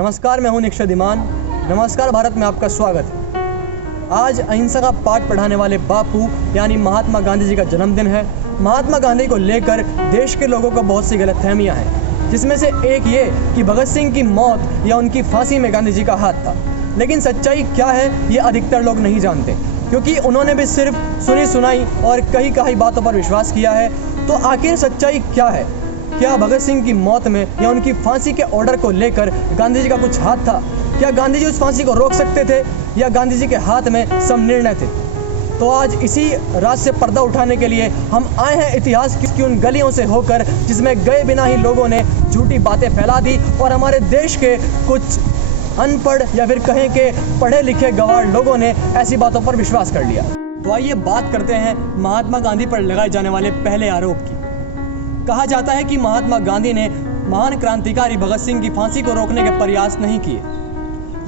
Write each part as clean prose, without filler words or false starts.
नमस्कार, मैं हूं निक्षद इमान। नमस्कार भारत में आपका स्वागत है। आज अहिंसा का पाठ पढ़ाने वाले बापू यानी महात्मा गांधी जी का जन्मदिन है। महात्मा गांधी को लेकर देश के लोगों को बहुत सी गलतफहमियां हैं, जिसमें से एक ये कि भगत सिंह की मौत या उनकी फांसी में गांधी जी का हाथ था। लेकिन सच्चाई क्या है ये अधिकतर लोग नहीं जानते, क्योंकि उन्होंने भी सिर्फ सुनी सुनाई और कही कही बातों पर विश्वास किया है। तो आखिर सच्चाई क्या है? क्या भगत सिंह की मौत में या उनकी फांसी के ऑर्डर को लेकर गांधी जी का कुछ हाथ था? क्या गांधी जी उस फांसी को रोक सकते थे या गांधी जी के हाथ में सब निर्णय थे? तो आज इसी राज से पर्दा उठाने के लिए हम आए हैं इतिहास की उन गलियों से होकर जिसमें गए बिना ही लोगों ने झूठी बातें फैला दी और हमारे देश के कुछ अनपढ़ या फिर कहें कि पढ़े लिखे गंवार लोगों ने ऐसी बातों पर विश्वास कर लिया। तो आइए बात करते हैं महात्मा गांधी पर लगाए जाने वाले पहले आरोप की। कहा जाता है कि महात्मा गांधी ने महान क्रांतिकारी भगत सिंह की फांसी को रोकने के प्रयास नहीं किए,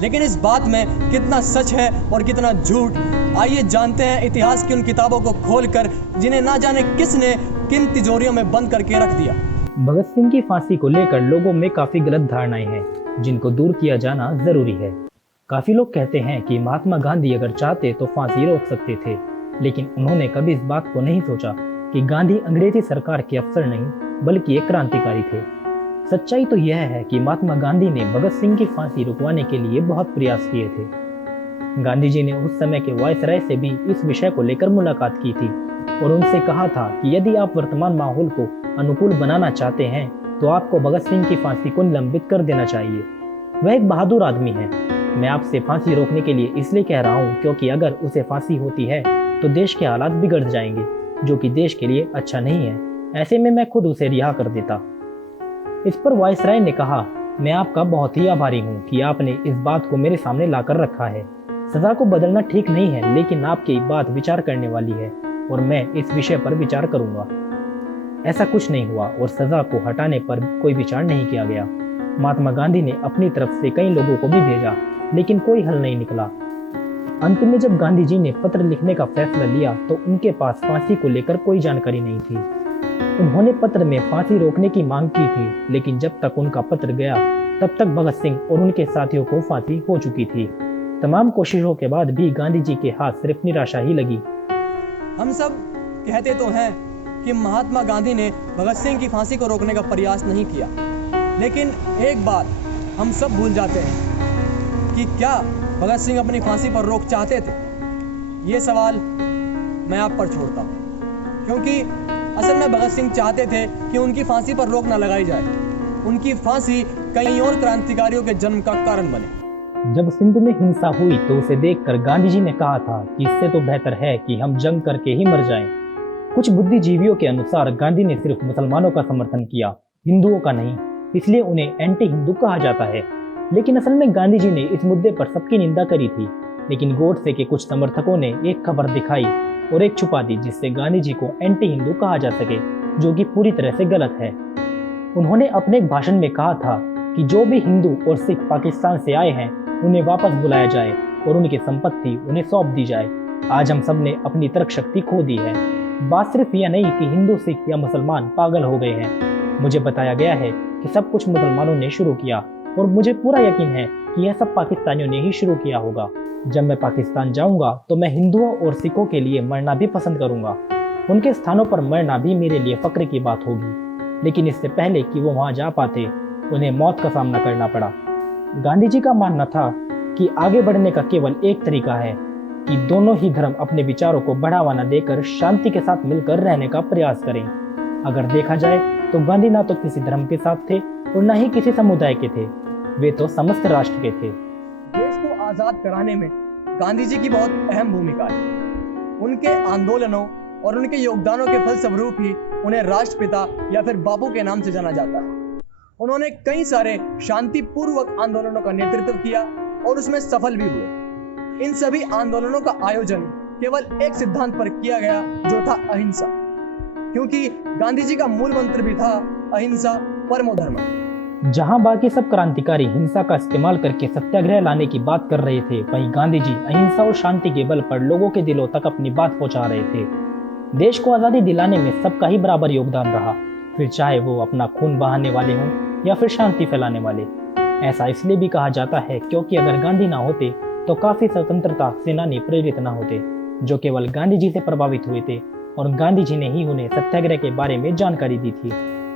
लेकिन इस बात में कितना सच है और कितना झूठ, आइए जानते हैं इतिहास की उन किताबों को खोलकर जिन्हें ना जाने किसने किन तिजोरियों में बंद करके रख दिया। भगत सिंह की फांसी को लेकर लोगों में काफी गलत धारणाएं हैं, जिनको दूर किया जाना जरूरी है। काफी लोग कहते हैं कि महात्मा गांधी अगर चाहते तो फांसी रोक सकते थे, लेकिन उन्होंने कभी इस बात को नहीं सोचा कि गांधी अंग्रेजी सरकार के अफसर नहीं बल्कि एक क्रांतिकारी थे। सच्चाई तो यह है कि महात्मा गांधी ने भगत सिंह की फांसी रुकवाने के लिए बहुत प्रयास किए थे। गांधी जी ने उस समय के वायसराय से भी इस विषय को लेकर मुलाकात की थी और उनसे कहा था कि यदि आप वर्तमान माहौल को अनुकूल बनाना चाहते हैं तो आपको भगत सिंह की फांसी को निलंबित कर देना चाहिए। वह एक बहादुर आदमी है। मैं आपसे फांसी रोकने के लिए इसलिए कह रहा हूँ क्योंकि अगर उसे फांसी होती है तो देश के हालात बिगड़ जाएंगे, जो कि देश के लिए अच्छा नहीं है। ऐसे में मैं खुद उसे रिहा कर देता। इस पर वायसराय ने कहा, मैं आपका बहुत ही आभारी हूँ कि आपने इस बात को मेरे सामने लाकर रखा है। सजा को बदलना ठीक नहीं है, लेकिन आपकी बात विचार करने वाली है और मैं इस विषय पर विचार करूंगा। ऐसा कुछ नहीं हुआ और सजा को हटाने पर कोई विचार नहीं किया गया। महात्मा गांधी ने अपनी तरफ से कई लोगों को भी भेजा, लेकिन कोई हल नहीं निकला। अंत में जब गांधी जी ने पत्र लिखने का फैसला लिया तो उनके पास फांसी को लेकर कोई जानकारी नहीं थी। उन्होंने पत्र में फांसी रोकने की मांग की थी, लेकिन जब तक उनका पत्र गया तब तक भगत सिंह और उनके साथियों को फांसी हो चुकी थी। तमाम कोशिशों के बाद भी गांधी जी के हाथ सिर्फ निराशा ही लगी। हम सब कहते तो हैं कि महात्मा गांधी ने भगत सिंह की फांसी को रोकने का प्रयास नहीं किया, लेकिन एक बात हम सब भूल जाते हैं कि क्या भगत सिंह अपनी फांसी पर रोक चाहते थे? ये सवाल मैं आप पर छोड़ता हूँ, क्योंकि असल में भगत सिंह चाहते थे कि उनकी फांसी पर रोक ना लगाई जाए, उनकी फांसी कई और क्रांतिकारियों के जन्म का कारण बने। जब सिंध में हिंसा हुई तो उसे देखकर गांधी जी ने कहा था कि इससे तो बेहतर है कि हम जंग करके ही मर जाएं। कुछ बुद्धिजीवियों के अनुसार गांधी ने सिर्फ मुसलमानों का समर्थन किया, हिंदुओं का नहीं, इसलिए उन्हें एंटी हिंदू कहा जाता है। लेकिन असल में गांधी जी ने इस मुद्दे पर सबकी निंदा करी थी, लेकिन गोडसे के कुछ समर्थकों ने एक खबर दिखाई और एक छुपा दी जिससे गांधी जी को एंटी हिंदू कहा जा सके, जो कि पूरी तरह से गलत है। उन्होंने अपने एक भाषण में कहा था कि जो भी हिंदू और सिख पाकिस्तान से आए हैं उन्हें वापस बुलाया जाए और उनकी संपत्ति उन्हें सौंप दी जाए। आज हम सब ने अपनी तर्क शक्ति खो दी है। बात सिर्फ यह नहीं कि हिंदू सिख या मुसलमान पागल हो गए हैं। मुझे बताया गया है कि सब कुछ मुसलमानों ने शुरू किया और मुझे पूरा यकीन है कि यह सब पाकिस्तानियों ने ही शुरू किया होगा। जब मैं पाकिस्तान जाऊंगा तो मैं हिंदुओं और सिखों के लिए मरना भी पसंद करूंगा। उनके स्थानों पर मरना भी मेरे लिए फक्र की बात होगी, लेकिन इससे पहले कि वो वहां जा पाते उन्हें मौत का सामना करना पड़ा। गांधी जी का मानना था कि आगे बढ़ने का केवल एक तरीका है कि दोनों ही धर्म अपने विचारों को बढ़ावा न देकर शांति के साथ मिलकर रहने का प्रयास करें। अगर देखा जाए तो गांधी ना तो किसी धर्म के साथ थे और न ही किसी समुदाय के थे, वे तो समस्त राष्ट्र के थे। देश को आजाद कराने में गांधी जी की बहुत अहम भूमिका है। उनके आंदोलनों और उनके योगदानों के फलस्वरूप ही उन्हें राष्ट्रपिता या फिर बापू के नाम से जाना जाता है। उन्होंने कई सारे शांतिपूर्वक आंदोलनों का नेतृत्व किया और उसमें सफल भी हुए। इन सभी आंदोलनों का आयोजन केवल एक सिद्धांत पर किया गया, जो था अहिंसा, क्योंकि गांधी जी का मूल मंत्र भी था अहिंसा परमो धर्मः। जहां बाकी सब क्रांतिकारी हिंसा का इस्तेमाल करके सत्याग्रह लाने की बात कर रहे थे, वहीं गांधी जी अहिंसा और शांति के बल पर लोगों के दिलों तक अपनी बात पहुंचा रहे थे। देश को आजादी दिलाने में सबका ही बराबर योगदान रहा, फिर चाहे वो अपना खून बहाने वाले हों या फिर शांति फैलाने वाले। ऐसा इसलिए भी कहा जाता है क्योंकि अगर गांधी ना होते तो काफी स्वतंत्रता सेनानी प्रेरित न होते, जो केवल गांधी जी से प्रभावित हुए थे और गांधी जी ने ही उन्हें सत्याग्रह के बारे में जानकारी दी थी।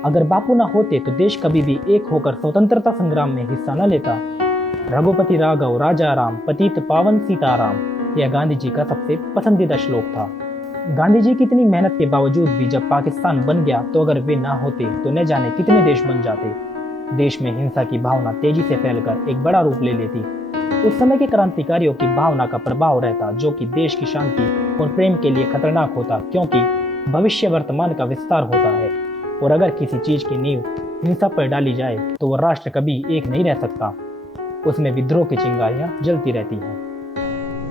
अगर बापू ना होते तो देश कभी भी एक होकर स्वतंत्रता संग्राम में हिस्सा न लेता। रघुपति राघव राजा राम पतित पावन सीताराम, यह गांधी जी का सबसे पसंदीदा श्लोक था। गांधी जी की इतनी मेहनत के बावजूद भी जब पाकिस्तान बन गया तो अगर वे ना होते तो न जाने कितने देश बन जाते। देश में हिंसा की भावना तेजी से फैलकर एक बड़ा रूप ले लेती। उस समय के क्रांतिकारियों की भावना का प्रभाव रहता, जो कि देश की शांति और प्रेम के लिए खतरनाक होता, क्योंकि भविष्य वर्तमान का विस्तार होता है और अगर किसी चीज की नींव हिंसा पर डाली जाए तो वह राष्ट्र कभी एक नहीं रह सकता, उसमें विद्रोह की चिंगारियां जलती रहती हैं।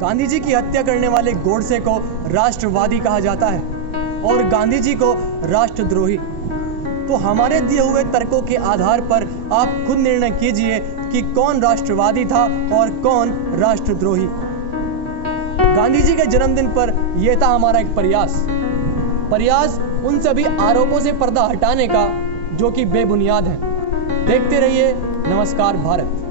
गांधी जी की हत्या करने वाले गोडसे को राष्ट्रवादी कहा जाता है और गांधी जी को राष्ट्रद्रोही। तो हमारे दिए हुए तर्कों के आधार पर आप खुद निर्णय कीजिए कि कौन राष्ट्रवादी था और कौन राष्ट्रद्रोही। गांधी जी के जन्मदिन पर यह था हमारा एक प्रयास उन सभी आरोपों से पर्दा हटाने का जो कि बेबुनियाद है। देखते रहिए नमस्कार भारत।